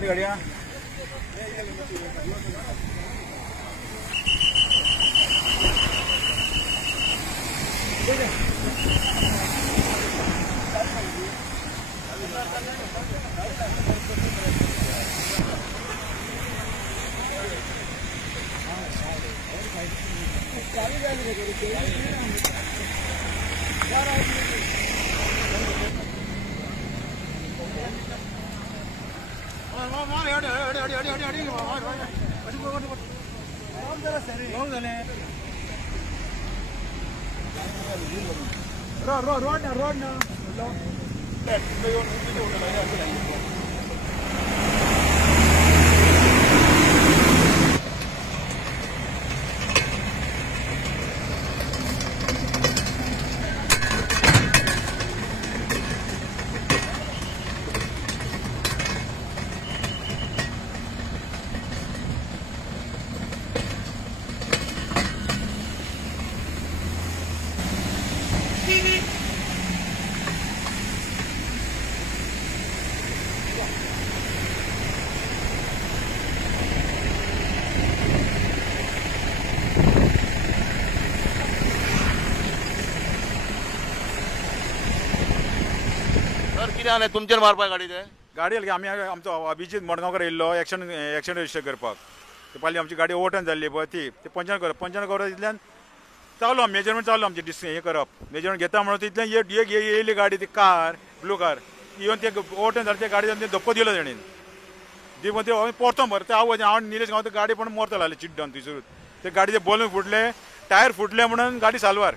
गाड़ी गाड़िया रोड ना कितें तुमचेर मारपाक गाडी ते गाडी आमी आमचो अभिजीत मडगांवकर येयल्लो एक्शन रजिस्टर करपाक ते पाली आमची गाडी ओव्हरटर्न जाल्ली पळय ती पंचन करप तितल्यान चालू मेजरमेंट चालू आमचे हें करप मेजरमेंट घेता म्हणून तितल्यान येयली गाडी ती कार ब्लू कार इवन ते ओव्हरटर्न जालें त्या गाडयेन धक्को दिलो तेणीन दिवन ते हांवें परतो मरता हांव निलेश गांव गाडी पण मोरता लागले चिड्डून थंयसरूच ते गाडीचे बलून फुटले टायर फुटले म्हणून गाडी सालवार